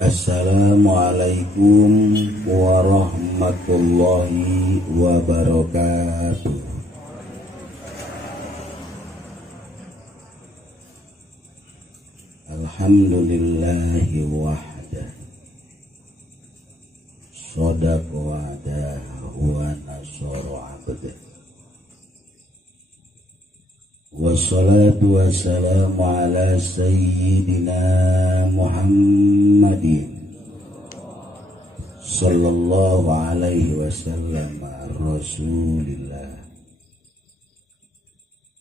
Assalamualaikum warahmatullahi wabarakatuh. Alhamdulillahi wahdah, shadaqa wa'dah wa nasara 'abdah. Wassalatu wassalamu ala sayyidina Muhammadin sallallahu alaihi wasallam rasulillah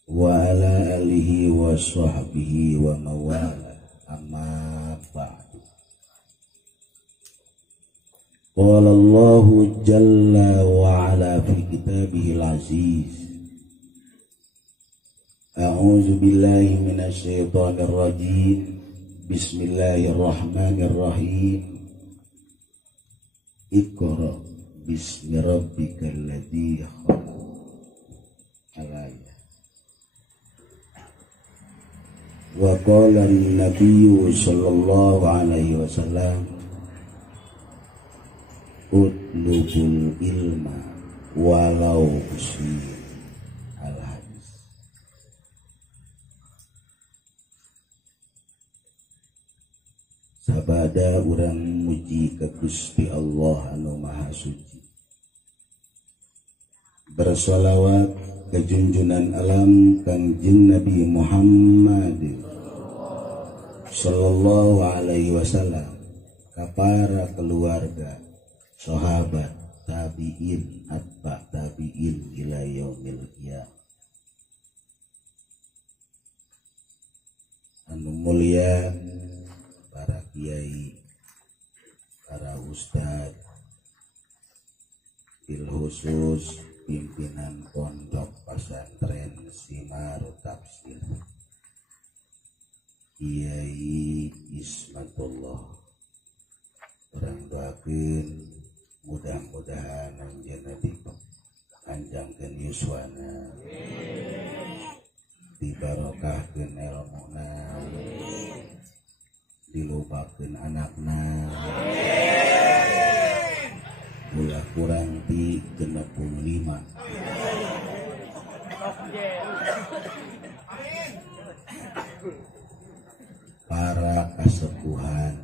wa ala alihi wa sahbihi wa mawala, amma ba'du. Qala Allahu jalla wa ala fi kitabihil aziz, a'udzu billahi minasy syaithanir rajim. Bismillahirrahmanirrahim. Iqra bismi rabbikal ladzi khalaq. Al-ayah. Wa qala an-nabiyyu sallallahu alaihi wasallam, utlubul ilma walau usyir. Sabada urang muji ka Gusti Allah anu Maha Suci, bersolawat ka junjunan alam Kangjeng Nabi Muhammad sallallahu alaihi wasallam, ka para keluarga, sahabat, tabi'in, atba tabi'in ila yaumil qiyamah. Anu mulia para kiai, para ustad, bil khusus pimpinan pondok pesantren Simarut Tafsir, Kiai Ismatullah, orang doakeun mudah-mudahan anjeunna dipanjangkeun yuswana, dibarokahkeun ilmuna, dilupakeun anakna, ulah kurang di 65. Para kasepuhan,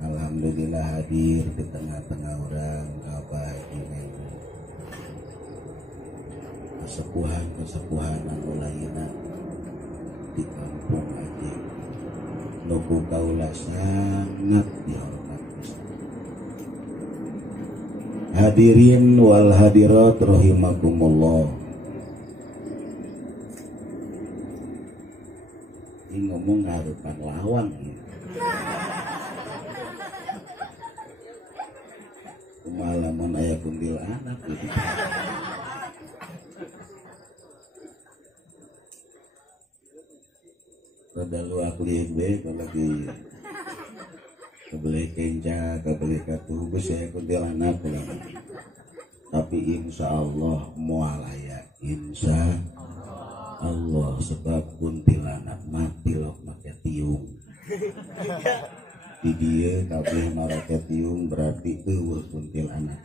alhamdulillah hadir di tengah-tengah orang Abah Ibu, kasepuhan anu lainna di kampung aja nuku kaula sangat dihormat. Hadirin wal hadirat rahimakumullah. Ini ngomong ngarupan lawang gitu. Kemalaman ayah kuntil anak gitu. Kada lu aku lihat kalau lagi kebeli kenca, kebeli katubus ya kuntil anak pulang. Tapi insya Allah mualaya, insya Allah, sebab kuntilanak mati loh pakai tiung. Di dia kabeh marake tiung berarti eueuh kuntilanak.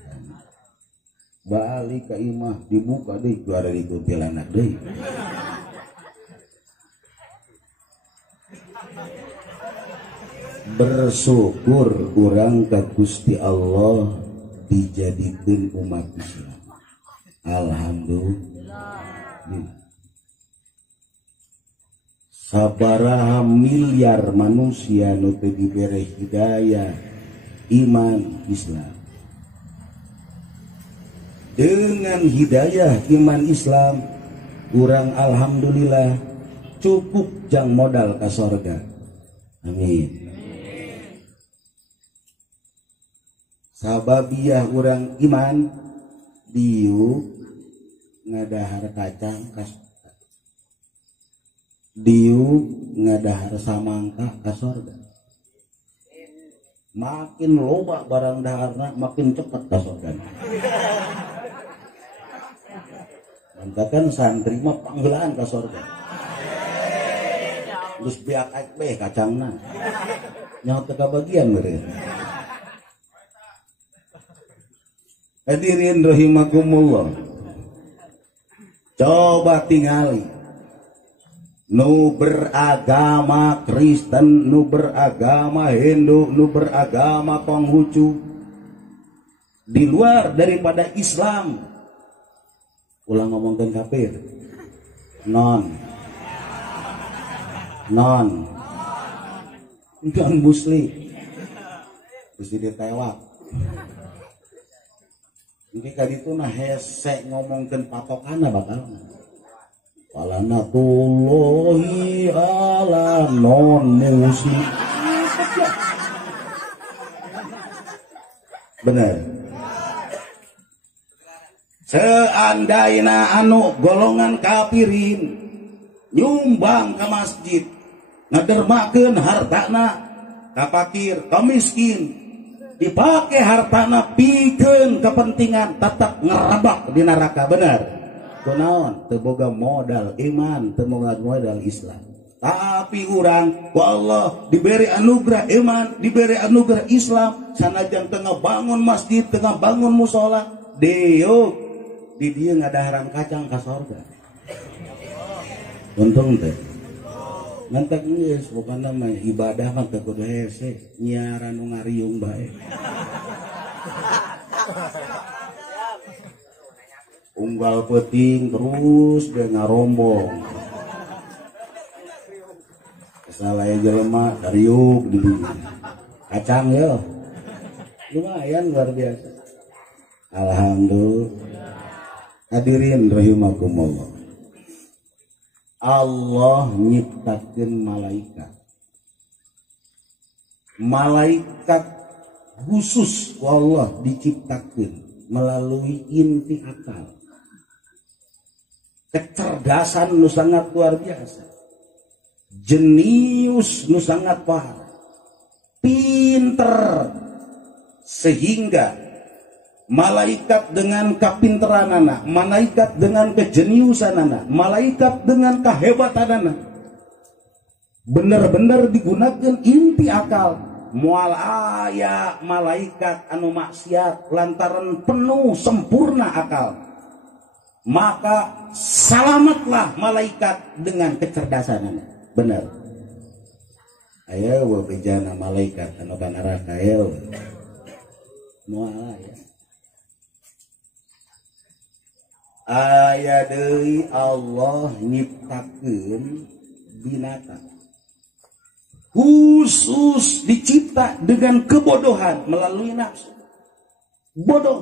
Balik ka imah dibuka deui juara di kuntilanak deui. Bersyukur urang ka Gusti Allah dijadikeun umat Islam. Alhamdulillah. Sabaraha miliar manusia nu teu dibere hidayah iman Islam. Dengan hidayah iman Islam, urang alhamdulillah cukup jang modal ka sorga. Amin. Sababiah urang iman diu ngadahar kacang kas diu ngadahar samangka ka sorga. Makin loba barang daharna makin cepet ka sorga. Mantakan santri mah panggilan ka sorga. Terus biak be kacangna. nyawa teka bagian meureun. Hadirin rahimakumullah. Coba tingali nu beragama Kristen, nu beragama Hindu, nu beragama Konghucu di luar daripada Islam. Ulang ngomongkan kafir. Non muslim mesti ditewak. Mungkin kali itu nah hese ngomongkan patokanna bakal walanatullahi ala non muslim. Bener. Seandaina anu golongan kafirin nyumbang ke masjid ngadermakeun hartana ka fakir ka miskin, dipake hartana pikeun kepentingan tetap ngerebak di neraka. Bener kunaon teu boga modal iman, teu boga modal Islam, tapi urang ku Allah diberi anugerah iman, diberi anugerah Islam, sanajan tengah bangun masjid, tengah bangun musola, deuk di dieu ngadaharan kacang ka sorga. Untung teh ngantek geus pokona mah ibadah mah teu kudu hese, nyiaran nu ngariung bae. Unggal peuting terus dia ngarombong. Salaya jelema dariuk di kacang yo. Lumayan luar biasa. Alhamdulillah. Hadirin rahimakumullah. Allah nyiptakeun malaikat. Malaikat khusus Allah diciptakeun melalui inti akal. Kecerdasan nu sangat luar biasa. Jenius nu sangat parah. Pinter sehingga malaikat dengan kapinteranana, malaikat dengan kejeniusanana, malaikat dengan kehebatanana bener-bener digunakan inti akal. Moal aya malaikat anu maksiat lantaran penuh sempurna akal, maka salamatlah malaikat dengan kecerdasanana. Bener ayo wabejana malaikat anu ka neraka ayo moal aya. Aya deui Allah nyiptakeun binatang khusus dicipta dengan kebodohan melalui nafsu. Bodoh.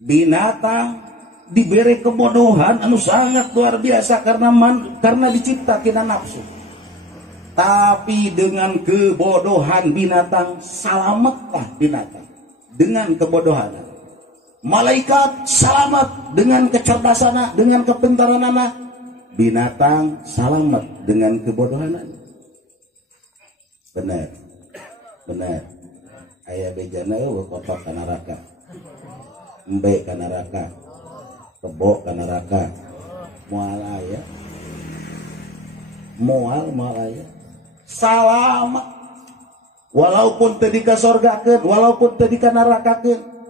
Binatang diberi kebodohan anu sangat luar biasa karena dicipta kena nafsu. Tapi dengan kebodohan binatang salamatlah binatang dengan kebodohan. Malaikat selamat dengan kecerdasan, dengan kepintaran anak. Binatang selamat dengan kebodohan. Benar, benar. Ayah bejana kotok ka neraka, embe ka neraka, kebo ka neraka, moal aya, moal aya. Selamat, walaupun tadi ka sorgakeun, walaupun tadi ka nerakakeun.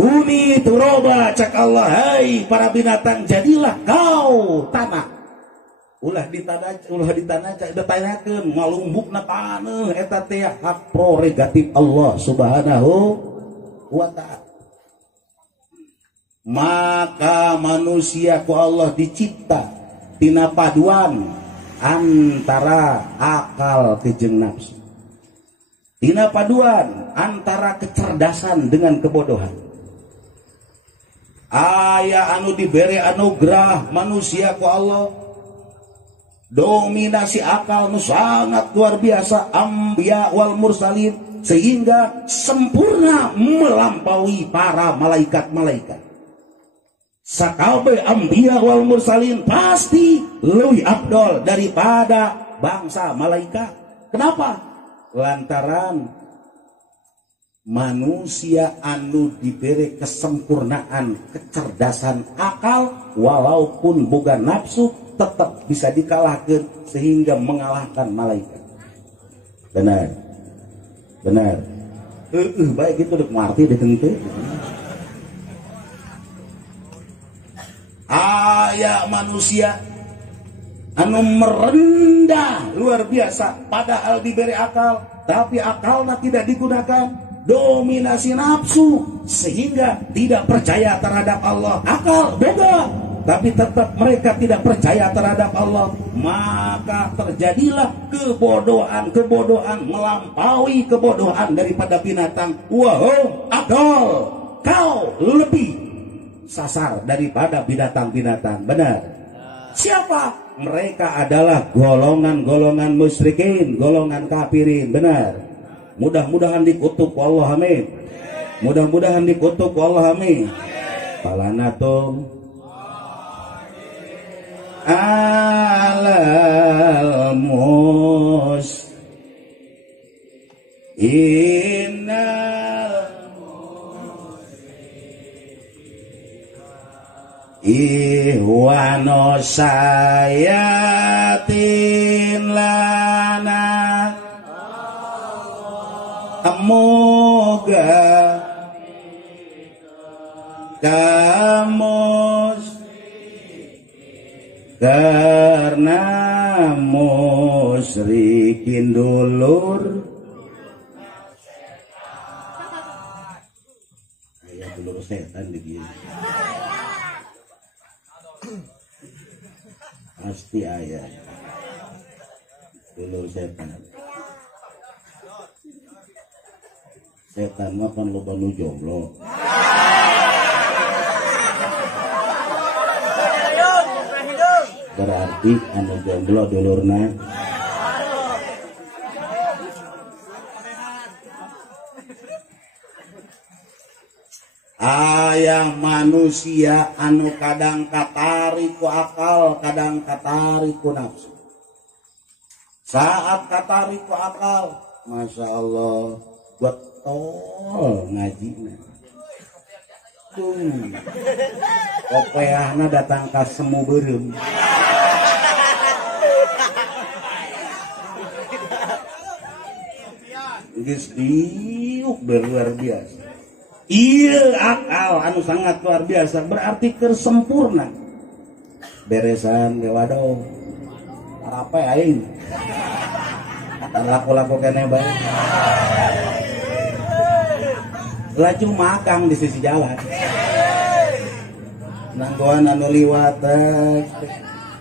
Kuni turoba cak Allah, hai para binatang jadilah kau tanah. Ulah ditanah cak ditanyakeun ngalumbukna taneuh eta teh hak prerogatif Allah Subhanahu wa ta'ala. Maka manusia ku Allah dicipta tina paduan antara akal jeung nafsu. Tina paduan antara kecerdasan dengan kebodohan. Aya anu diberi anugerah manusia ku Allah dominasi akal nu sangat luar biasa, anbiya wal mursalin, sehingga sempurna melampaui para malaikat-malaikat. Sakabeh anbiya wal mursalin pasti lebih afdol daripada bangsa malaikat. Kenapa? Lantaran manusia anu diberi kesempurnaan kecerdasan akal walaupun boga nafsu tetap bisa dikalahkan sehingga mengalahkan malaikat. Benar. Benar. Baik itu udah ngerti deh tentu. Aya manusia anu merendah luar biasa, padahal diberi akal, tapi akalnya tidak digunakan, dominasi nafsu sehingga tidak percaya terhadap Allah. Akal boga, tapi tetap mereka tidak percaya terhadap Allah, maka terjadilah kebodohan melampaui kebodohan daripada binatang. Wahum akal, kau lebih sasar daripada binatang-binatang. Benar. Siapa? Mereka adalah golongan-golongan musyrikin, golongan kafirin. Benar. Mudah-mudahan dikutuk Allah, amin. Mudah-mudahan dikutuk Allah, amin. Falanatum alal mus innal ihwano sayatin lana moga kamus karena musyrikin dulur ayah dulur setan begini pasti ayah dulur setan mah kan lo banu jomblo berarti anu jomblo dulurna aya manusia anu kadang katarik ku akal, kadang katarik ku nafsu. Saat katarik ku akal, masya Allah, betul ngajina. Kopeahna datang ka semu beureum. Geus diuk luar biasa. Iya akal anu sangat luar biasa, berarti kesempurna. Beresan dewado. Arape aing. Laku-laku kene bae. Laju makang di sisi jalan. Nanggoan anu liwat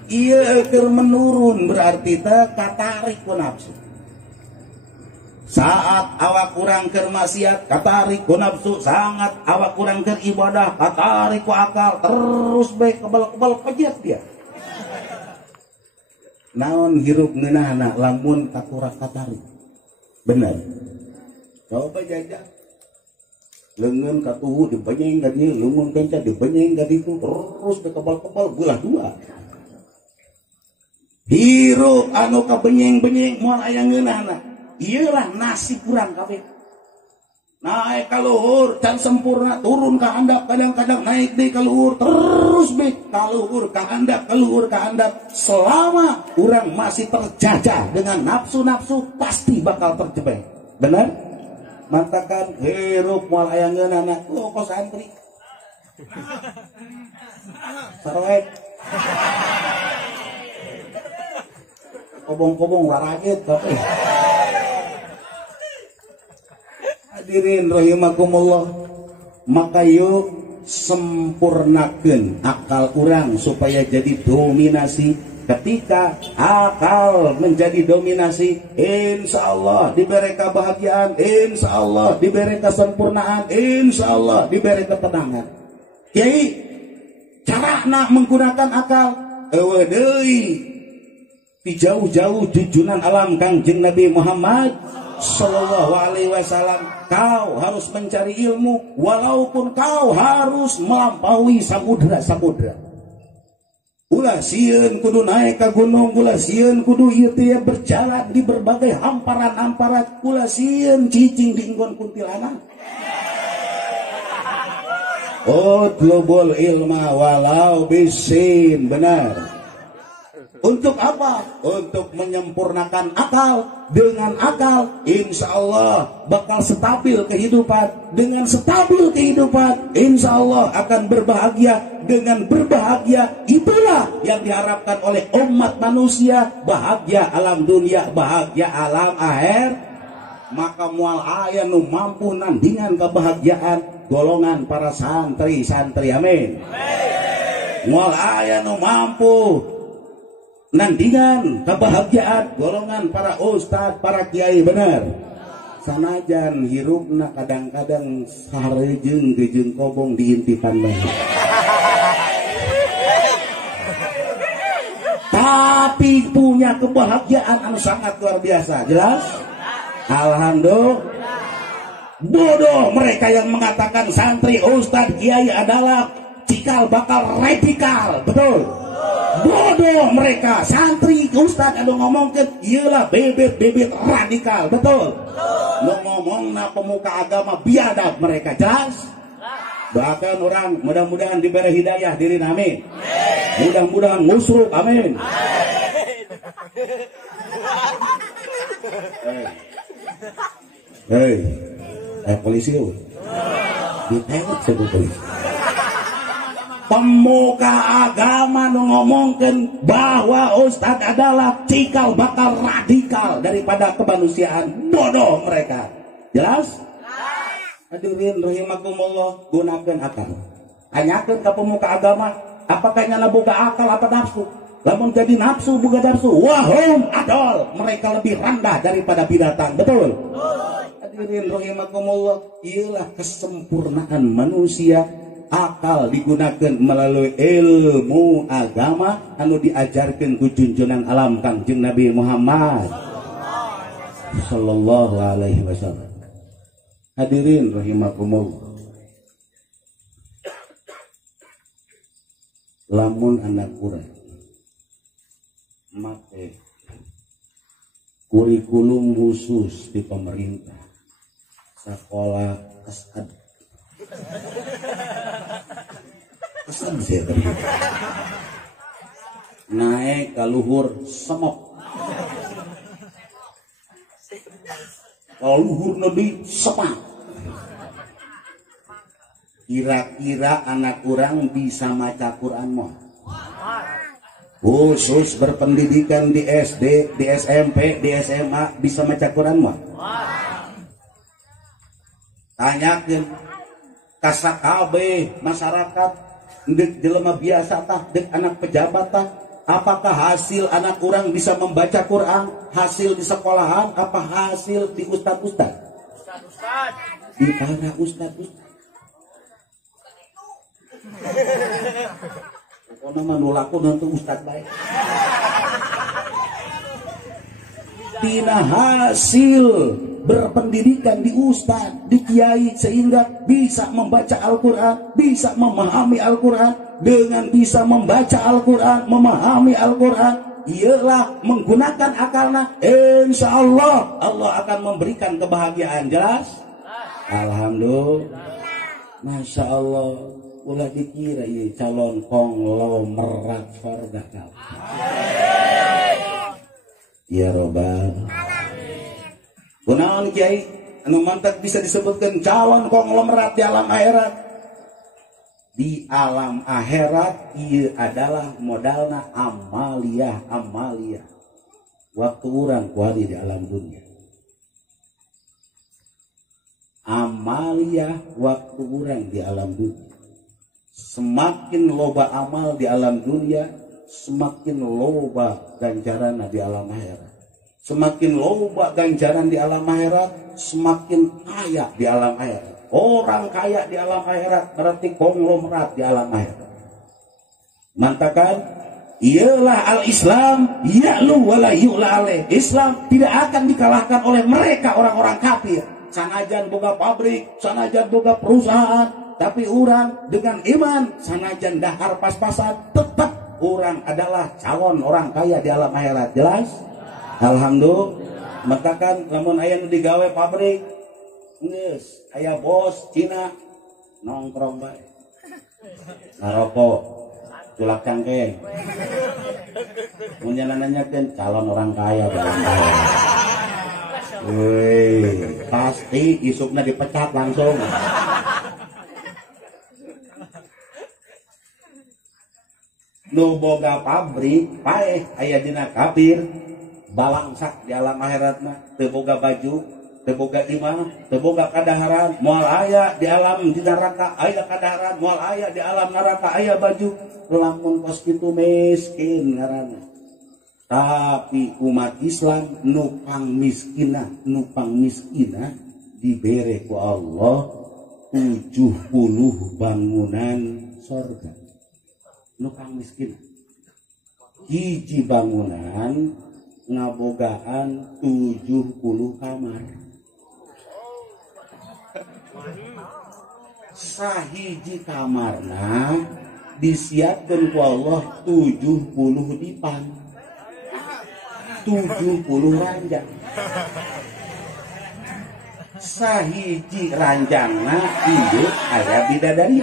iya keur menurun, berarti teh katarik ku nafsu. Saat awak kurang keur maksiat katarik ku nafsu, sangat awak kurang keur ibadah katarik ku akal, terus bae kebal-kebal pejet dia. Naon hirup ngeunahna lamun katurak katarik. Bener. Coba jajak. Leungeun katuhu dipenyeng ka dieu, leungeun kenca dipenyeng ka ditu, terus bae kebal-kebal belah dua. Hirup anu kabenyeng-benyeng moal aya ngeunahna. Iyalah nasib kurang kabeh. Naik ka luhur can sempurna, turun ka handap, kadang-kadang naik deui ka luhur, terus be ka luhur ka handap, ka luhur ka handap. Selama urang masih terjajah dengan nafsu-nafsu, pasti bakal terjebak. Benar? Mantakan hirup moal aya ngeunana, kok santri. Sarwek. Kobong-kobong waraget tapi. Hadirin rahimakumullah, maka yuk sempurnakan akal orang supaya jadi dominasi. Ketika akal menjadi dominasi, insya Allah diberi kebahagiaan, insya Allah diberi kesempurnaan, insya Allah diberi ketenangan. Jadi cara nak menggunakan akal ewadei di jauh-jauh jujunan alam Kangjeng Nabi Muhammad Sallallahu Alaihi Wasallam. Kau harus mencari ilmu walaupun kau harus melampaui samudra-samudra. Ulah sieun kudu naik ke gunung, ulah sieun kudu ieu teh berjalan di berbagai hamparan-hamparan, ulah sieun cicing di enggon kuntilanak. Utlubul ilma walau bisin, benar. Untuk apa? Untuk menyempurnakan akal. Dengan akal, insya Allah bakal stabil kehidupan. Dengan stabil kehidupan, insya Allah akan berbahagia. Dengan berbahagia, itulah yang diharapkan oleh umat manusia. Bahagia alam dunia, bahagia alam akhir. Maka mual aya nu mampu nandingan kebahagiaan golongan para santri-santri, amin. Mual aya nu mampu nandingan kebahagiaan golongan para ustad, para kiai, bener. Sanajan hirupna kadang-kadang sarejeung gejeung kobong diintipan banget. Tapi punya kebahagiaan anu sangat luar biasa. Jelas? Alhamdulillah. Bodoh mereka yang mengatakan santri, ustad, kiai adalah cikal bakal radikal. Betul? Bodoh mereka, santri, ustad anu ngomongkeun ieulah bebet-bebet radikal. Betul? Nu ngomongna pemuka agama biadab mereka. Jelas? Bahkan orang mudah-mudahan diberi hidayah diri nami. Mudah-mudahan musruk, amin. Hei, polisi lu ditewak sama polisi. Pemuka agama nu ngomongkeun bahwa ustad adalah cikal bakal radikal daripada kemanusiaan. Bodoh mereka. Jelas? Hadirin rahimakumullah, gunakan akal. Tanyakeun ka pemuka agama, apakah nyana boga akal apa nafsu? Lamun jadi nafsu boga nafsu, wahum adol, mereka lebih rendah daripada binatang. Betul? Hadirin rahimakumullah, ialah kesempurnaan manusia. Akal digunakan melalui ilmu agama anu diajarkan ku junjungan alam Kangjeng Nabi Muhammad sallallahu alaihi wasallam. Hadirin rahimakumullah, lamun anak urang make kurikulum khusus di pemerintah sekolah kesad saya naik ke luhur semok, kalau luhur nabi semak. Kira-kira anak kurang bisa maca Quran mau? Khusus berpendidikan di SD, di SMP, di SMA bisa maca Quran mau? Tanyakan kasakabe masyarakat, dek jelema biasa tah, dek anak pejabat tah, apakah hasil anak kurang bisa membaca Quran? Hasil di sekolahan apa hasil di ustad-ustad? Ustad-ustad. Di para ustad-ustad. Pokoknya manulaku nanti ustad baik. Tina hasil berpendidikan di ustad, di kiai, sehingga bisa membaca Al-Quran, bisa memahami Al-Quran. Dengan bisa membaca Al-Quran, memahami Al-Quran, ialah menggunakan akalnya, insya Allah Allah akan memberikan kebahagiaan. Jelas? Alhamdulillah. Masya Allah, ulah dikira ya calon konglomerat surga kau. Ya Robbal. Kunaon kiai anu mantap bisa disebutkan calon konglomerat di alam akhirat? Di alam akhirat ieu adalah modalna amaliyah. Waktu urang kuari di alam dunia. Amaliyah waktu urang di alam dunia. Semakin loba amal di alam dunia, semakin loba ganjaran di alam akhirat. Semakin loba ganjaran di alam akhirat, semakin kaya di alam akhirat. Orang kaya di alam akhirat berarti konglomerat di alam akhirat. Mantakan, ialah al-Islam ya'lu wala yu'la alaih. Islam tidak akan dikalahkan oleh mereka orang-orang kafir. Sanajan boga pabrik, sanajan boga perusahaan, tapi orang dengan iman, sanajan dahar pas-pasan, tetap orang adalah calon orang kaya di alam akhirat. Jelas? Alhamdulillah. Matakan lamun aya nu digawe pabrik, geus aya bos Cina nongkrong bae. Ngarokok, culak cangkeng. Mun nanyakeun calon orang kaya barang kaya. Pasti isukna dipecat langsung. Nu boga pabrik paeh aya dina kafir balangsak di alam akhiratna teu boga baju, teu boga imah, teu boga kadaharan, moal aya di alam di neraka aya kadaharan, moal aya di alam neraka aya baju. Lamun pas kitu miskin ngaranna. Tapi umat Islam nupang miskina dibere ku Allah 70 bangunan sorga. Nupang miskin hiji bangunan ngabogaan 70 kamar. Sahiji kamarna disiapkeun ku Allah 70 dipan, 70 ranjang. Sahiji ranjangna induk aya bidadari.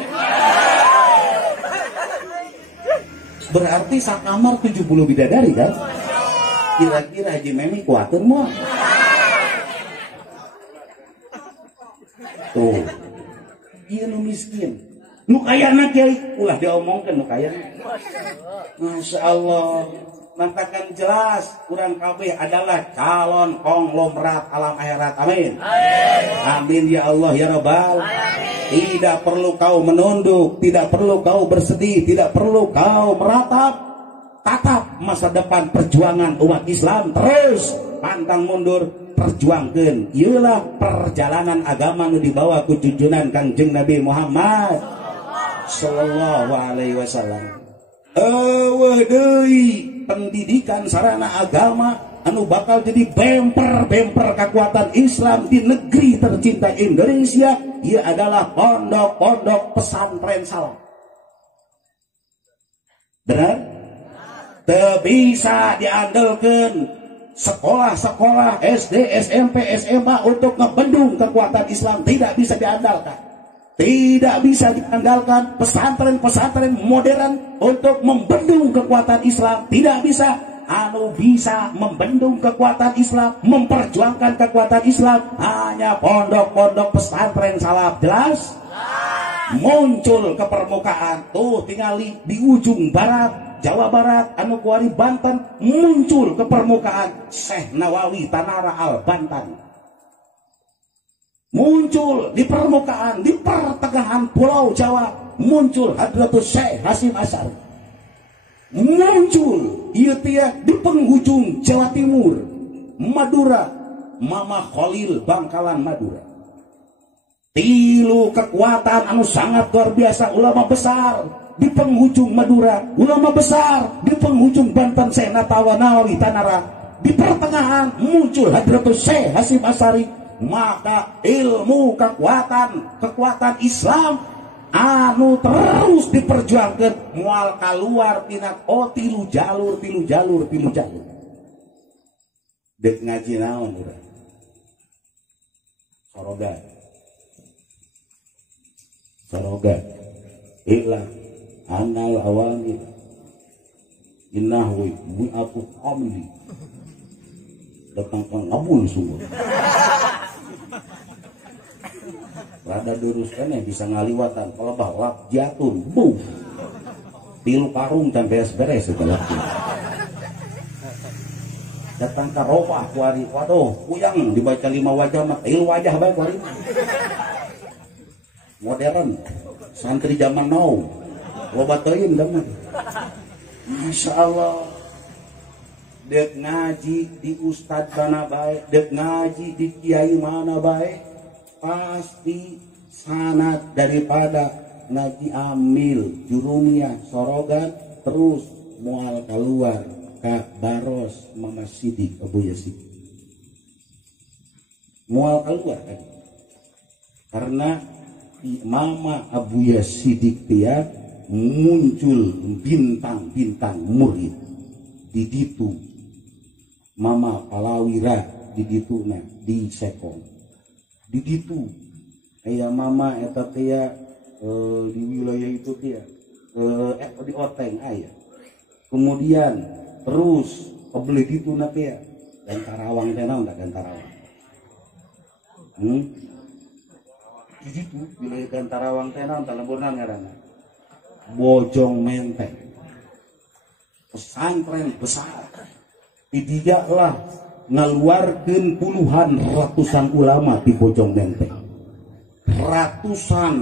Berarti sakamar 70 bidadari kan? Kira-kira Haji Memi kuatir moal. Tuh, ieu nu miskin. Nu kayana kiai ulah diomongkeun nu kayana. Masya Allah. Mantakan jelas kurang kabeh adalah calon konglomerat alam akhirat. Amin. Amin ya Allah ya Rabbal. Tidak perlu kau menunduk, tidak perlu kau bersedih, tidak perlu kau meratap. Tatap masa depan perjuangan umat Islam, terus pantang mundur, perjuangkeun. Ieulah perjalanan agama nu dibawa ku junjunan Kangjeng Nabi Muhammad sallallahu alaihi wasallam. Eueuh deui pendidikan sarana agama anu bakal jadi bemper kekuatan Islam di negeri tercinta Indonesia. Ia adalah pondok-pondok pesantren salaf. Benar? Teu bisa diandalkeun sekolah-sekolah SD, SMP, SMA untuk ngebendung kekuatan Islam. Tidak bisa diandalkan. Tidak bisa diandalkan pesantren-pesantren modern untuk membendung kekuatan Islam. Tidak bisa. Anu bisa membendung kekuatan Islam, memperjuangkan kekuatan Islam, hanya pondok-pondok pesantren salaf. Jelas? Muncul ke permukaan. Tuh tingali di ujung barat Jawa Barat, anu kuari Banten, muncul ke permukaan Syekh Nawawi Tanara Al Banten. Muncul di permukaan, di pertengahan Pulau Jawa, muncul Hadratus Syekh Hasyim Asy'ari. Muncul ieu teh di penghujung Jawa Timur, Madura, Mama Khalil Bangkalan Madura. Tilu kekuatan anu sangat luar biasa, ulama besar di penghujung Madura, ulama besar di penghujung Banten, Syekh Nawawi Tanara. Di pertengahan muncul Hadratus Syekh Hasyim Asy'ari. Maka ilmu kekuatan Islam anu terus diperjuangkan mual kaluar tina tilu jalur dek ngaji naon urang soroga ilah anal awamir innahu mi'atu qamli datang ke ngabul sungguh. Rada duruskan ya bisa ngaliwatan kalau balap jatun boom tilu karung dan beres-beres setelah itu datang ke robah kuari waduh kuyang dibaca 5 wajah mah tilu wajah bae kuari modern santri zaman now loba teuing da mah Masya Allah. Dek ngaji di ustad mana baik, dek ngaji di kiai mana baik, pasti sanad daripada ngaji amil jurumiyah sorogan terus mual keluar ka baros Mama Sidik Abu Yasid mual keluar kan karena Mama Abu Yasid dia muncul bintang-bintang murid di ditu Mama Palawira di dituna di Sekong di ditu aya mama eta teh di wilayah itu teh di Oteng aya kemudian terus kebeli gitu nanti ya Gantarawang teh naon tak Gantarawang gitu bila Gantarawang teh naon tak lemburan ngaranna Bojong Menteng pesantren besar tidaklah ngaluarkeun puluhan ratusan ulama di Bojong Menteng ratusan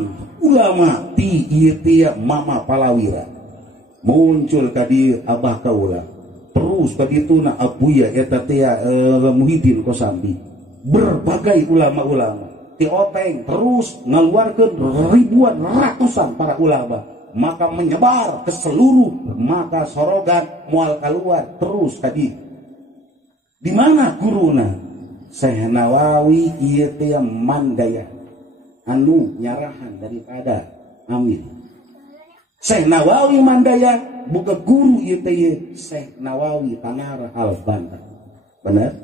ulama ti ieu teh Mama Palawira muncul kadi abah kaula terus kadituna abuya eta teh Muhyiddin Kosambi berbagai ulama-ulama ti Openg terus ngaluarkeun ribuan ratusan para ulama maka menyebar ke seluruh maka sorogan moal keluar terus tadi di mana guruna Syekh Nawawi ieu teh mandaya anu nyarahan daripada Amin Syekh Nawawi mandaya buka guru ieu teh Syekh Nawawi Tanara Al-Banten bener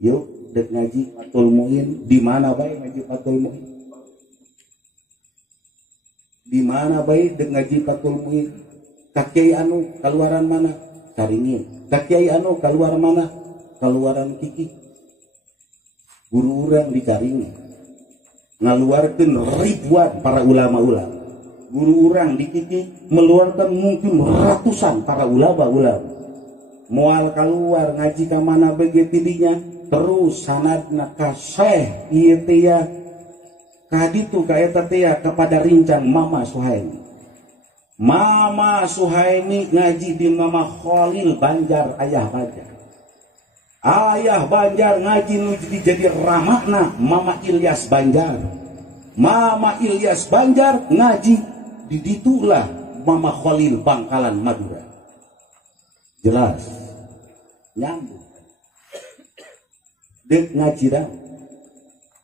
yuk dek ngaji Fathul Muin di mana bae ngaji Fathul Muin di mana bae dek ngaji Fathul Muin ka kiai anu kaluaran mana Caringin ka kiai anu kaluaran mana kaluaran Kiki guru urang di Caringin ngaluarkeun ribuan para ulama-ulama guru urang di Kiki meluarkan mungkin ratusan para ulama-ulama moal keluar ngaji ka mana bege tidinya terus sanadna ka Syekh ieu teh kaditu ka eta teh kepada rincang Mama Suhaimi Mama Suhaimi ngaji di Mama Khalil Banjar Ayah Banjar ngaji nu jadi ramahna Mama Ilyas Banjar Mama Ilyas Banjar ngaji di ditulah Mama Khalil Bangkalan Madura jelas nyambung dek ngaji dah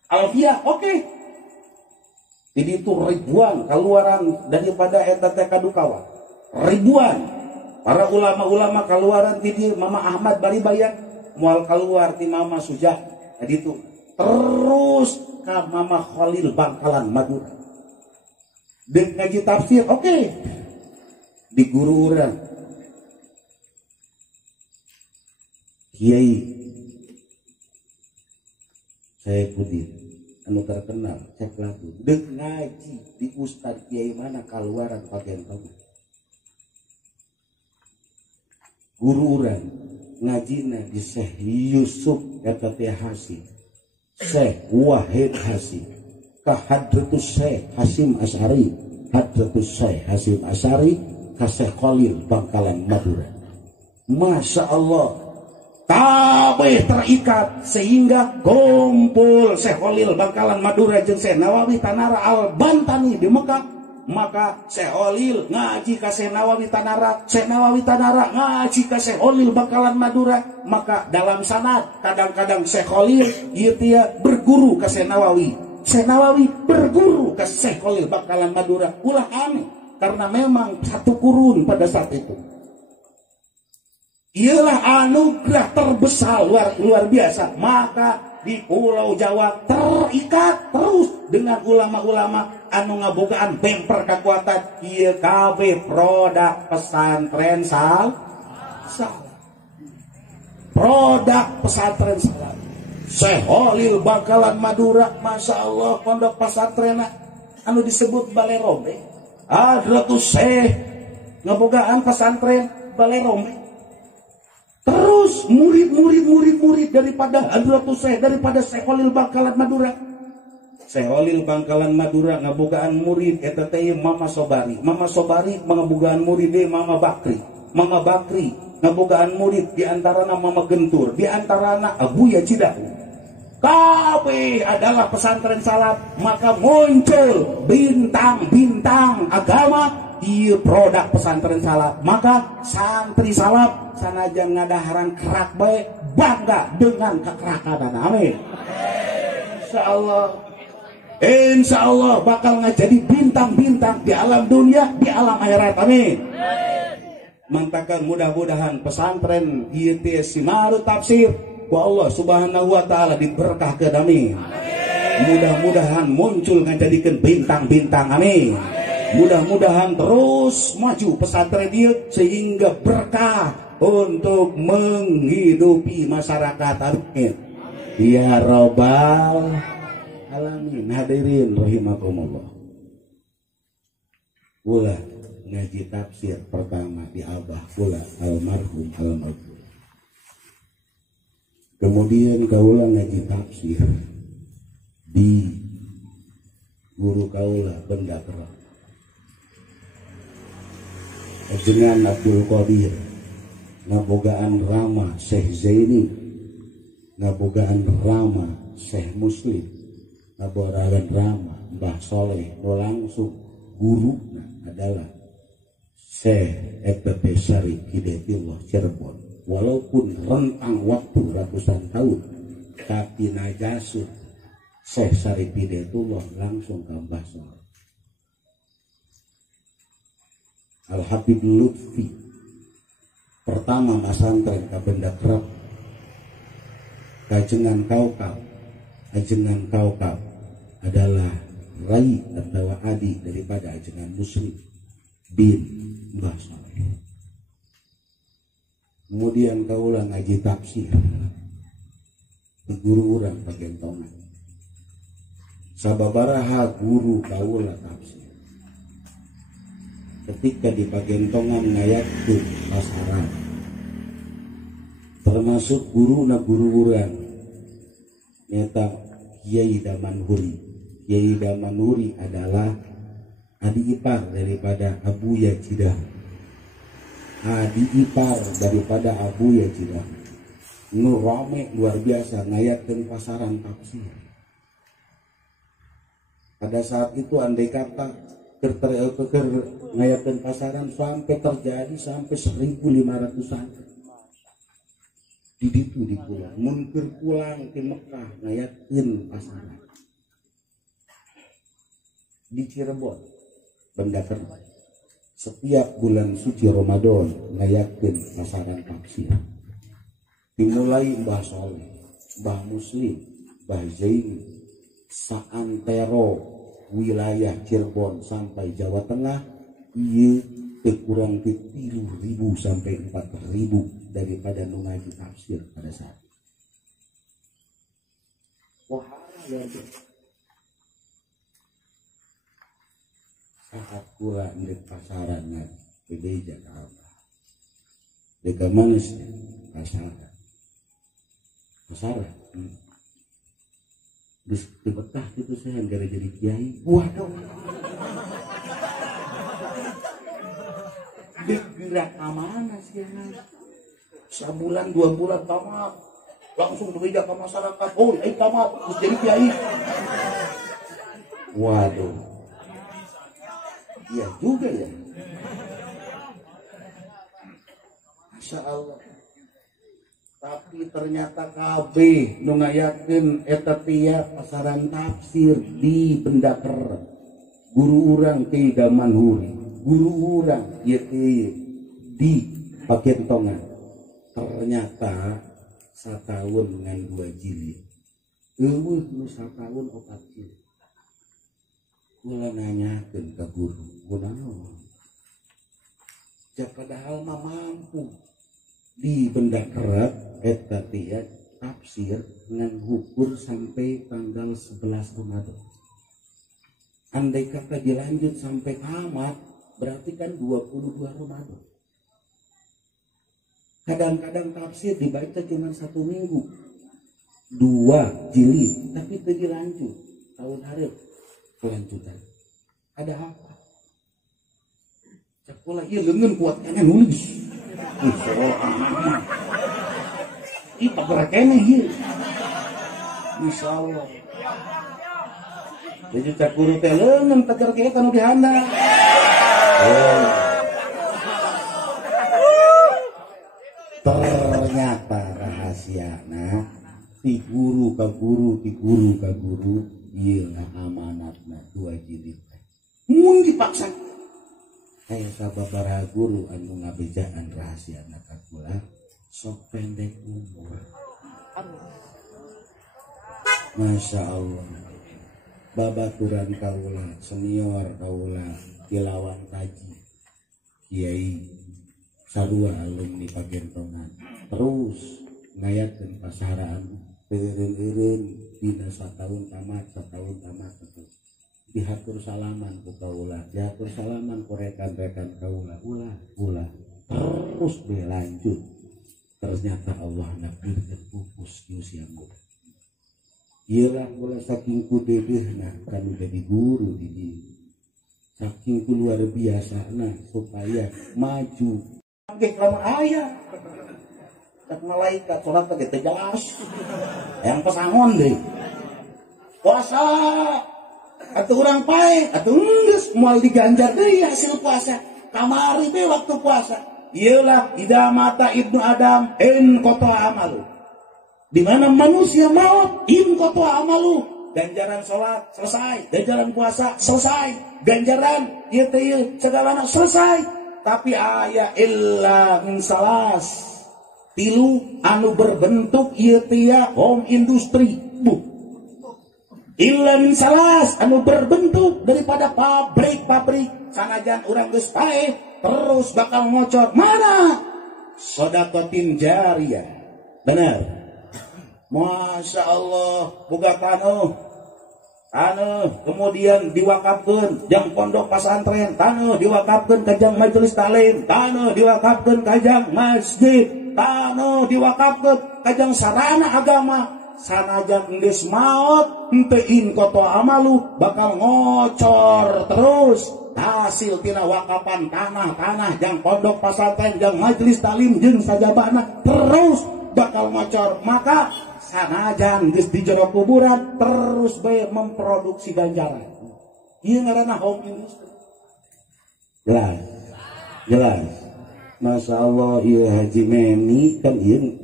Alfia oke. Jadi itu ribuan keluaran daripada eta teh kadukawa ribuan para ulama-ulama keluaran ti Mama Ahmad Baribayan moal keluar ti Mama Suja jadi itu terus ke Mama Khalil Bangkalan Madura dek ngaji tafsir oke. Di guru urang Kiai Saifuddin anu terkenal cek lagu dek ngaji di Ustad Kiai mana kaluaran bagian bagus guru urang ngajina di Syekh Yusuf RT Hasim Syekh Wahid Hasim ka Hadratus Syekh Hasim Asy'ari Hadratus Syekh Hasim Asy'ari ka Syekh Khalil Bangkalan Madura Masya Allah kabeh terikat sehingga kumpul Syekh Khalil Bangkalan Madura jeung Syekh Nawawi Tanara Al-Bantani di Mekah maka Syekh Khalil ngaji ka Syekh Nawawi Tanara Syekh Nawawi Tanara ngaji ka Syekh Khalil Bangkalan Madura maka dalam sanad kadang-kadang Syekh Khalil ieu teh berguru ka Syekh Nawawi Syekh Nawawi berguru ke Syekh Khalil Bangkalan Madura ulah aneh karena memang satu kurun pada saat itu ialah anugerah terbesar luar biasa maka di Pulau Jawa terikat terus dengan ulama-ulama anu ngabogaan bemper kekuatan ieu kabeh produk pesantren produk pesantren salam Syekh Khalil Bangkalan Madura Masya Allah pondok pesantren anu disebut Balerombe Hadratus Syekh ngabogaan pesantren Balerombe terus murid daripada Hadratus Syekh daripada Syekh Khalil Bangkalan Madura Syekh Khalil Bangkalan Madura ngabogaan murid eta teh Mama Sobari ngabogaan murid Mama Bakri ngabogaan murid diantarana Mama Gentur diantarana Abuya Cidahu kabeh adalah pesantren salaf maka muncul bintang-bintang agama di produk pesantren salaf maka santri salaf sanajan ngadaharan kerak baik bangga dengan kekerakanan amin insya Allah bakal ngajadi bintang-bintang di alam dunia di alam akhirat amin mantakan mudah-mudahan pesantren ieu teh simaru tafsir ku Allah Subhanahu wa taala diberkahkeun amin mudah-mudahan muncul ngajadikeun bintang-bintang amin Mudah-mudahan terus maju pesantren dia sehingga berkah untuk menghidupi masyarakat. Amin ya robbal alamin. Hadirin rahimakumullah. Ulah ngaji tafsir pertama di abah kula almarhum almarhum. Kemudian kaula ngaji tafsir di guru kaula Benda Kerap dengan Abdul Qadir, ngabogaan Rama Syekh Zaini, ngabogaan Rama Syekh Muslim, ngabogaan Rama Mbah Soleh. Langsung guru adalah Syekh FPP Syarif Hidayatullah Cirebon. Walaupun rentang waktu ratusan tahun, tapi najasut Syekh Syarif Hidayatullah langsung ke Mbah Soleh. Al-Habib Lutfi pertama masantren ke Benda Kerap, kajengan kaukab adalah rai atau adik daripada ajengan Muslim bin Mbah Soleh. Kemudian kaula ngaji tafsir di guru urang pagentongan. Sababaraha guru kaula tafsir ketika di pagentongan ngayatkeun pasaran, termasuk guru urang nyata Kiai Damanhuri. Kiai Damanhuri adalah adik ipar daripada Abu Yajidah, adik ipar daripada Abu Yajidah. Nu rame luar biasa ngayatkeun pasaran tafsir. Pada saat itu andai kata ngayatkeun pasaran sampai terjadi sampai 1.500-an di ditu di pulau. Mun keur pulang ke Mekah ngayatkeun pasaran di Cirebon Benda Kerap. Setiap bulan suci Ramadan ngayatkeun pasaran tafsir. Dimulai Mbah Soleh, Mbah Muslim, Mbah Zaini, saantero wilayah Cirebon sampai Jawa Tengah, iya kurang ke 3.000 sampai 4.000 daripada ngaji tafsir pada saat itu. Wah, luar biasa. Saat pula ndek pasaran PDJ Jakarta. Deka mana sih pasaran? Pasaran. Terus betah gitu saya gara jadi kiai. Waduh. Digerak mana sih anak? Sebulan 2 bulan tamat. Langsung berbeda ke masyarakat. Oh, tamat terus jadi kiai. Waduh. Iya juga ya. Masya Allah. Tapi ternyata KB nu ngayatkeun eta tiap pasaran tafsir di Benda Kerap. Guru urang Kiai Damanhuri, guru urang ieu di Pagentongan. Ternyata satahun ngan 2 jilid. Eueuh nu satahun 4 jilid. Kula nanyakeun ka guru, kunaon? Ja padahal mah mampu di Benda Kerap eta tiap tafsir ngan hukur sampai tanggal 11 Ramadan. Andai kata dilanjut sampai tamat berarti kan 22 Ramadan. Kadang-kadang tafsir dibaca cuma 1 minggu 2 jilid tapi itu dilanjut tahun hareup kelanjutan. Ada apa? Cakulah ieu leungeun kuat kene nulis. Itu berakene ieu. Insyaallah. Jadi cakuru teh leungeun teker ke eta nu dihandap. Ternyata rahasiana ti guru ka guru, ti guru ka guru, ieu amanatna 2 jilid. Mun dipaksa aya sababaraha guru anu ngabejaan rahasiana ka kula sok pendek umur. Masya Allah. Babaturan kaula, senior kaula, dilawan kaji Kiai Sarua alumni Pagentongan terus ngayatkeun pasaraan eureun-eureun dina satahun tamat terus dihatur salaman ku kaula dihatur salaman ku rekan-rekan kaula ulah terus berlanjut ternyata Allah nakdirkeun pupus di usiamu iyalah kula saking ku dedehna kanu jadi guru di dieu saking ku luar biasa nah supaya maju ge lamun aya tak malaikat salat teh teh jelas yang pesangon deh puasa atuh urang pae atuh geus moal diganjar deui hasil puasa kamari teh waktu puasa iyalah idza mata ibnu adam in qata amalu di mana manusia maut in qata amalu ganjaran salat selesai ganjaran puasa selesai ganjaran ieu teh segalana selesai tapi aya illa min salas tilu anu berbentuk ieu teh home industry illa min salas anu berbentuk daripada pabrik sanajan urang geus pae terus bakal ngocor mana sedekatin jariyah benar masya Allah boga taneuh kemudian diwakafkeun jang pondok pesantren taneuh diwakafkeun ka jang majelis talim taneuh diwakafkeun ka jang masjid taneuh diwakafkeun ka jang sarana agama sanajan geus maot henteu in qata amalu bakal ngocor terus hasil tina wakapan tanah jang pondok pesantren jang majelis talim jeung sajabana terus bakal ngocor maka sanajan geus di jero kuburan terus bae memproduksi ganjaran ieu ngaranna home industry jelas Masya Allah ieu Haji Meni kan ieu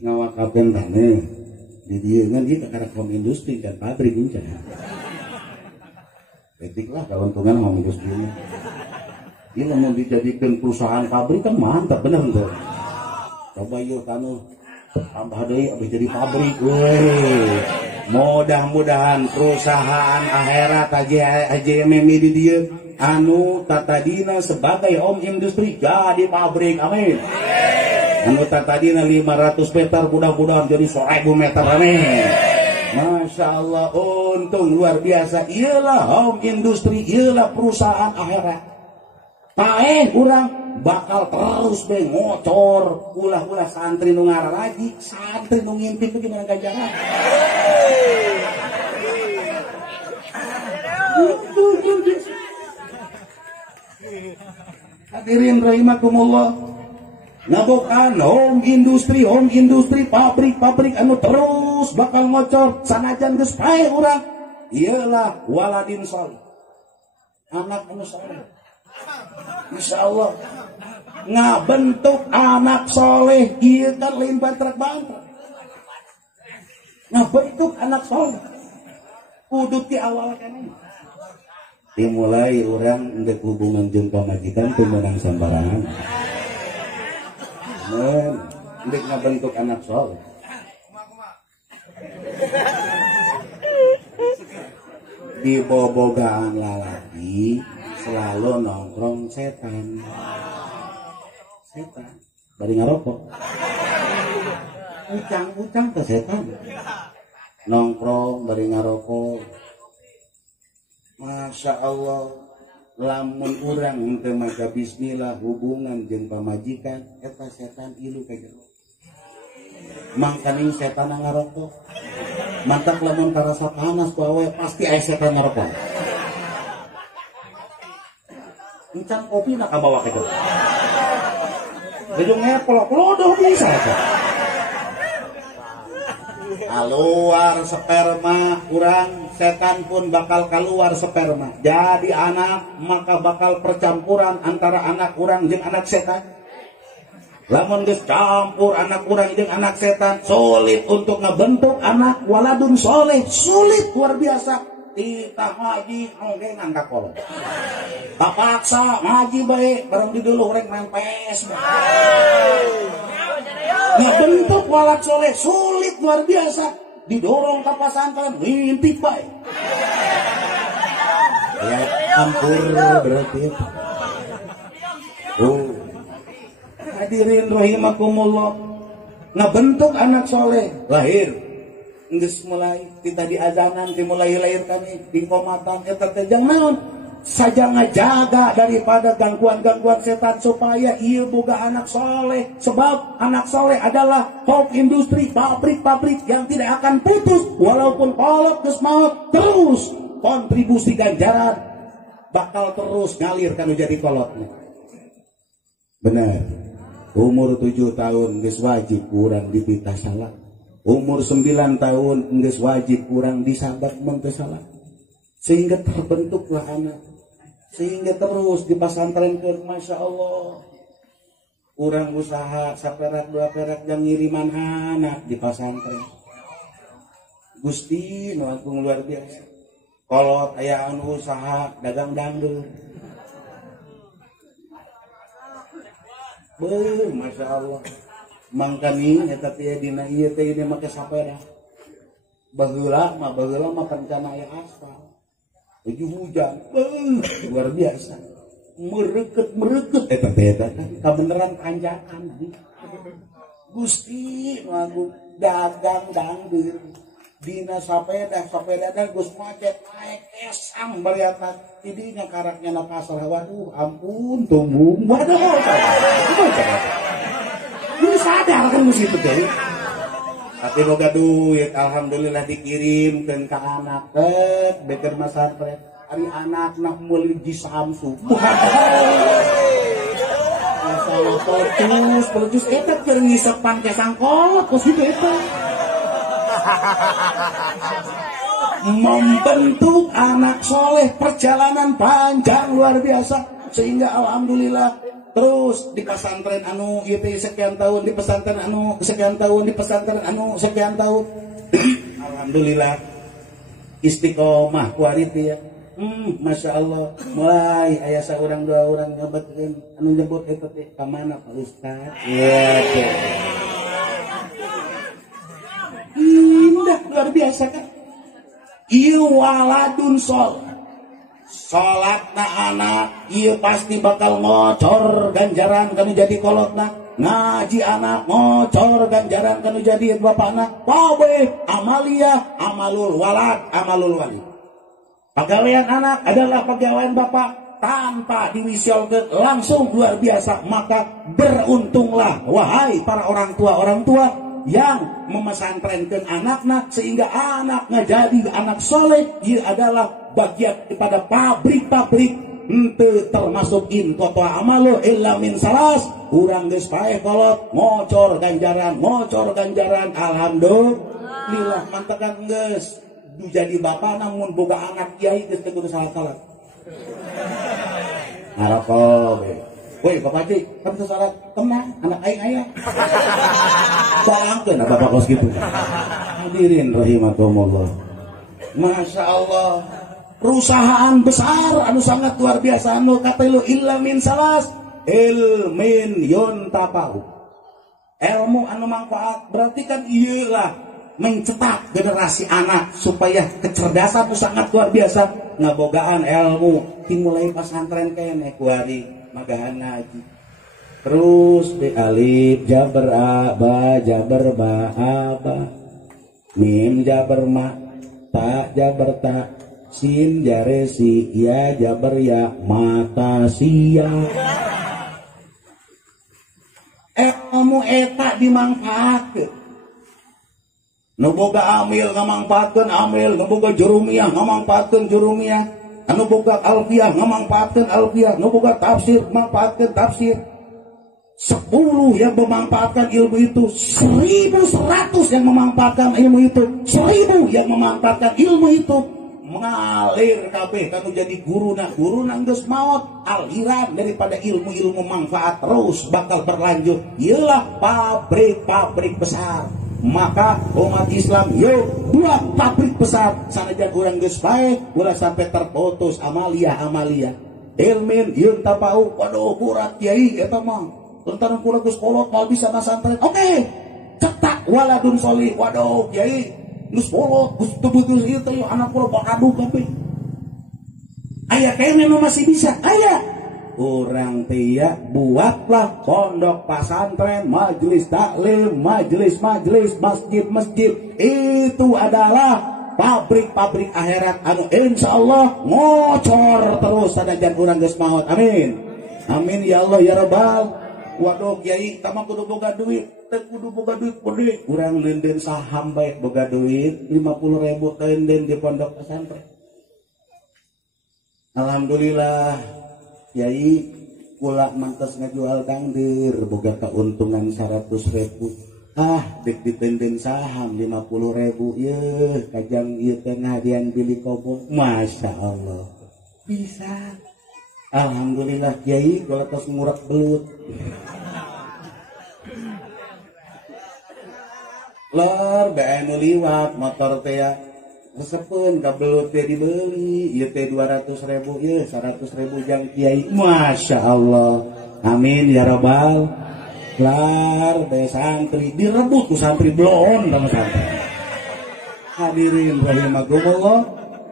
ngawakakeun taneuh jadi ieu kan ieu karek home industry dan pabrik encan etiklah keuntungan home industry ini ieu lamun dijadikeun perusahaan pabrik kan mantap bener tuh coba ieu taneuh tambah deui abis jadi pabrik mudah-mudahan perusahaan akhirat Haji Memi di dieu anu tatadina sebagai home industry jadi pabrik amin anu tatadina 500 meter mudah-mudahan jadi 1000 meter amin Masya Allah untung luar biasa iyalah home industry iyalah perusahaan akhirat paeh urang bakal terus be ngocor ulah santri nu ngaraji santri nu ngintip itu gimana ganjaran hadirin rahimakumullah ngabokan home industri pabrik anu terus bakal ngocor sanajan geus pae urang iyalah waladin sholih anak anu saleh Masya Allah ngabentuk anak soleh ieu kan lain bantrak-bantrak ngabentuk anak soleh kudu ti awal keneh dimulai orang untuk hubungan jeung pamajikan teu meunang sambarangan untuk ngabentuk anak soleh di bobogaan lalaki selalu nongkrong setan bari ngarokok ucang ke setan nongkrong bari ngarokok Masya Allah lamun urang henteu maca bismillah hubungan jeung pamajikan eta setan ilu ka jero mangkaning setan ngarokok mantak lamun karasa panas ku awe pasti aya setan ngarokok encan kopi nak kabawa ke itu gedung ngepelok-pelodoh bisa aja keluar sperma kurang setan pun bakal keluar sperma jadi anak maka bakal percampuran antara anak kurang dengan anak setan lamun geus campur anak kurang dengan anak setan sulit untuk ngebentuk anak waladun soleh sulit luar biasa kita ngaji ngonggengan ka kolot tapaksa ngaji bae bareng di dulu rek main PS ngebentuk walad soleh sulit luar biasa didorong ke pesantren ngintip bae Ya ampur berarti. Oh. Hadirin rahimakumullah. Ngabentuk anak soleh lahir. Geus mulai kita diazanan ti mulai lahir kami di komatan eta teh jang naon? Saja ngajaga daripada gangguan-gangguan setan supaya ieu boga anak soleh. Sebab anak soleh adalah top industri, pabrik-pabrik yang tidak akan putus walaupun kolot geus maot, terus kontribusi ganjaran bakal terus ngalir kanu jadi kolotnya. Benar. Umur 7 tahun geus wajib urang dipitah salat. Umur 9 tahun geus wajib urang disabak mun teu salat. Sehingga terbentuklah anak, sehingga terus di pesantren ke Masya Allah orang usaha saperak dua perak dan ngiriman anak di pesantren. Gusti nu agung luar biasa. Kolot aya anu usaha dagang dangdut, Masya Allah. Mangkani eta teh dina ieu teh ini make saperak baheula mah rencana aya aspal. Hujan, luar biasa, mereket, eta kebenaran tanjakan, Gusti, lagu dagang dangdir, dina sapeda dan gus macet naik esam bariatan, tidinya karaknya na pasar, waduh, ampun, tumbuh, waduh, ini sadar kan musitu deh. Tapi boga duit, alhamdulillah dikirimkeun ka anak teh beker masantren. Ari anak nak meuli di Samsu. Masalah pelecus eta keur ngisepan ke sangkolot kos kitu eta. Membentuk anak soleh, perjalanan panjang luar biasa sehingga alhamdulillah terus di pesantren anu ieu teh sekian tahun, di pesantren anu sekian tahun, di pesantren anu sekian tahun. Alhamdulillah istiqomah ku ari teh ya. Masya Allah, mulai aya saurang dua orang nyebutkeun anu nyebut eta teh ka mana Pak Ustaz? Iya teh. Indah luar biasa kan? Ieu waladun sol. Salatna anak ieu pasti bakal ngocor ganjaran kanu jadi kolotna. Ngaji anak ngocor ganjaran kanu jadi bapakna. Pawe amalia amalul walad amalul walid. Pegawaian anak adalah pegawaian bapak tanpa diwisolkeun langsung luar biasa. Maka beruntunglah wahai para orang tua yang memesantrenkan anaknya sehingga anaknya jadi anak soleh. Ia adalah bagian daripada pabrik-pabrik ente termasuk in koto amalu illa min salas urang geus paeh kolot ngocor ganjaran alhamdulillah mantekan geus jadi bapak namun boga anak kiai geus teu kudu salat-salat ngarokok woi bapak cik kamu salat tenang anak aing aya salangkeun bapak kos kitu. Hadirin rahimakumullah. Masya Allah, perusahaan besar anu sangat luar biasa anu katelu illa min salas ilmin yuntafa'u, ilmu anu manfaat. Berarti kan iyalah mencetak generasi anak supaya kecerdasan itu sangat luar biasa. Ngabogaan ilmu dimulai pesantren kene kuari magahan ngaji terus di alif jabar aba jabar ba aba mim jabar ma ta jabar ta sin jare si ya jabar ya mata sia. Ilmu eta dimanfaatkeun. Nu boga amil ngamangpaatkeun amil, nu boga jurumiyah ngamangpaatkeun jurumiyah, anu boga alfiyah ngamangpaatkeun alfiyah, nu boga tafsir mangpaatkeun tafsir. 10 yang memanfaatkan ilmu itu, 1100 yang memanfaatkan ilmu itu, 1000 yang memanfaatkan ilmu itu, mengalir kabeh kanu jadi guruna geus maot, aliran daripada ilmu-ilmu manfaat terus bakal berlanjut. Ialah pabrik-pabrik besar. Maka umat Islam yuk buat pabrik besar sanajan urang geus bae ulah sampai terputus amalia ilmin yuntafa'u. Waduh kurat kiai eta mah tentang kula geus kolot mau bisa nasantren. Oke, cetak waladun sholih. Waduh kiai geus kolot geus betul ieu teh anak kula bakaduk kabeh. Ayah kene masih bisa, ayah. Orang tia buatlah pondok pesantren, majelis taklim, majelis masjid itu adalah pabrik akhirat anu insyaallah ngocor terus sanajan urang geus maot. Amin. Amin ya Allah ya Rabbal. Waduh kiai tamah kudu boga duit, teu kudu boga duit gede. Urang nenden saham bae boga duit 50.000 nenden di pondok pesantren. Alhamdulillah Yai kula mantes ngajual kangdir boga keuntungan 100.000. Dek ditenden saham 50.000 yeuh kajang ieu teh ngadian bili kobo. Masya Allah bisa. Alhamdulillah Yai kula tos ngurak belut. Lor bae anu liwat motor teh resepeun ka belut teh dibeli ieu teh 200.000 yeuh 100.000 jang kiai. Masya Allah. Amin ya Rabbal. Lar teh santri direbut ku santri bloon sama santri. Hadirin rahimakumullah,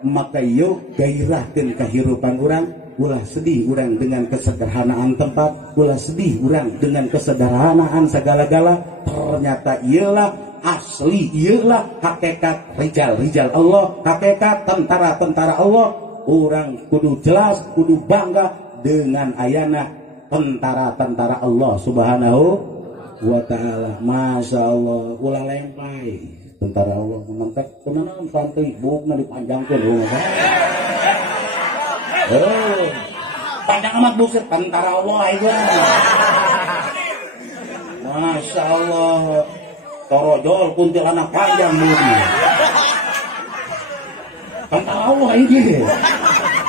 maka yuk gairahkeun kahirupan urang. Ulah sedih urang dengan kesederhanaan tempat, ulah sedih urang dengan kesederhanaan segala-gala. Ternyata ialah asli, ialah hakikat rijal Allah, hakikat tentara Allah. Orang kudu jelas, kudu bangga dengan ayana tentara Allah subhanahu wa ta'ala. Masya Allah. Ulah lempai tentara Allah menentek tenanan santri bukna dipanjangkeun. Panjang amat bukit tentara Allah itu. Masya Allah. Torojol kuntilanak panjang budi. Tentara Allah ini.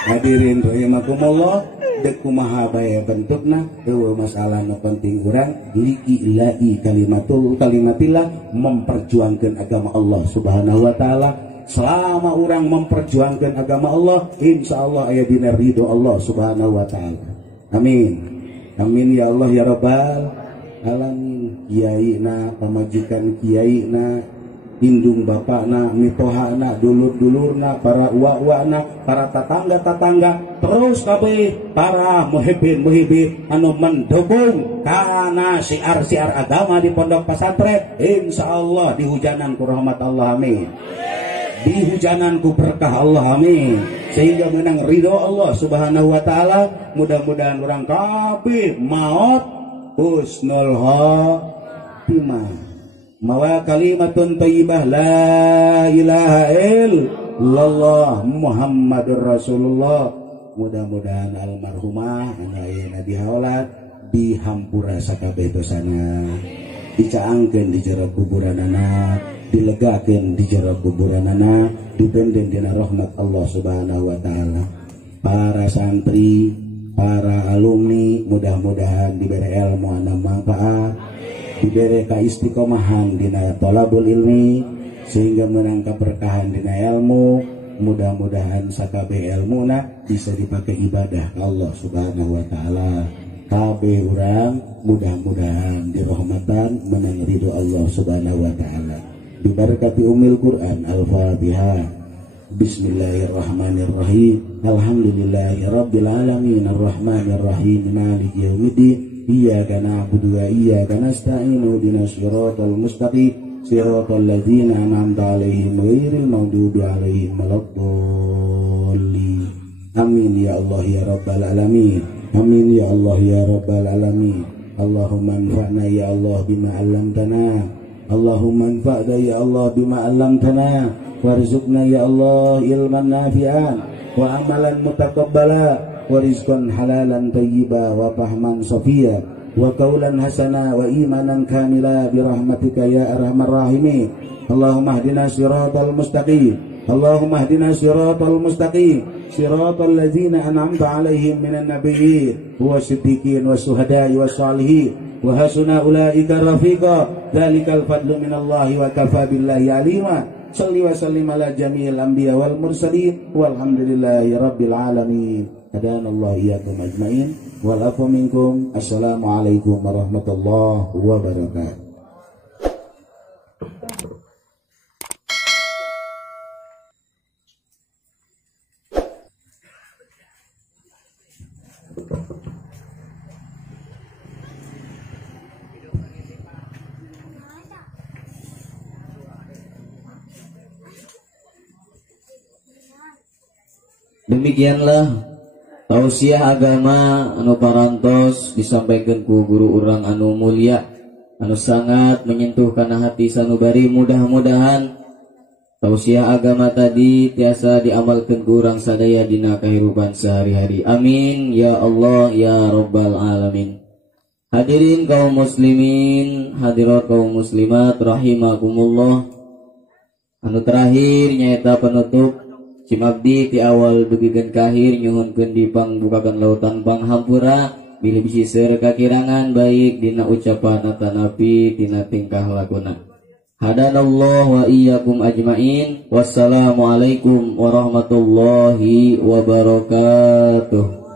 Hadirin rahimakumullah, dek kumaha bae bentukna eueuh masalah nu penting urang lillahi kalimatillah memperjuangkan agama Allah Subhanahu wa taala. Selama orang memperjuangkan agama Allah, insyaallah aya dina ridho Allah Subhanahu wa taala. Amin. Amin ya Allah ya Rabbal alamin. Kiaina, pamajikan kiaina, indung bapakna, mitohana, dulur-dulurna, para uwa-uwana, para tatangga-tatangga, terus kabeh para muhibbin anu mendukung kana siar-siar agama di pondok pesantren, insyaallah dihujanan ku rahmat Allah. Amin. Dihujanan ku berkah Allah. Amin. Sehingga menang ridho Allah Subhanahu wa taala. Mudah-mudahan orang kabeh maot husnul khotimah. Mawa kalimatun thayyibah la ilaha illallah Muhammadur Rasulullah. Mudah-mudahan almarhumah anu ayeuna dihaolat dihampura sakabeh dosana, dicaangkeun di jero kuburanana, dilegakeun di jero kuburanana, dipenden dina rahmat Allah Subhanahu wa taala. Para santri, para alumni mudah-mudahan diberi ilmu anu manfaat, diberi kaistiqomahan dina thalabul ilmi sehingga menang keberkahan dina ilmu. Mudah-mudahan sakabeh ilmuna bisa dipakai ibadah Allah Subhanahu wa taala. Kabeh urang mudah-mudahan dirahmatan menang ridho Allah Subhanahu wa taala. Bibarakati Ummul Quran Al-Fatihah. Bismillahirrahmanirrahim. Alhamdulillahirabbil alamin arrahmanirrahim maliki yaumiddin. Iyyaka na'budu wa iyyaka nasta'in ihdinas siratal mustaqim siratal ladzina an'amta 'alaihim ghairil maghdubi 'alaihim waladdallin. Amin ya Allah ya rabbal alamin. Amin ya Allah ya rabbal alamin. Allahumma anfa'na ya Allah bima 'allamtana. Allahumma anfa'na ya Allah bima 'allamtana warzuqna ya Allah ilman nafi'an wa amalan mutaqabbala wa rizqan halalan thayyiba wa fahman safiya wa qawlan hasana wa imanan kamila birahmatika ya arhamar rahimin. Allahumma hdina siratal mustaqim. Allahumma hdina siratal mustaqim siratal ladzina an'amta 'alaihim minan nabiyyin wasiddiqin wasyuhada'i wassalihin wa hasuna ulaika rafiqa. Dzalikal fadlu minallahi wa kafa billahi alima. Shalli wa sallim ala jami'il anbiya wal mursalin walhamdulillahi rabbil alamin. Hadanallahu iyyakum ajmain wal afu minkum. Assalamualaikum warahmatullahi wabarakatuh. Demikianlah tausiah agama anu parantos disampaikan ku guru urang anu mulia, anu sangat menyentuh kana hati sanubari. Mudah-mudahan tausiah agama tadi tiasa diamalkan ku urang sadaya dina kehidupan sehari-hari. Amin ya Allah ya Rabbal Alamin. Hadirin kaum muslimin, hadirat kaum muslimat rahimakumullah. Anu terakhir nyaeta penutup Cimabdi ti awal dugikeun kahir nyuhunkeun dipangbukakeun lautan panghampura bilih bisi seur kakirangan baik dina ucapan tanapi dina tingkah lakuna. Hadanallahu wa iyyakum ajmain. Wassalamualaikum warahmatullahi wabarakatuh.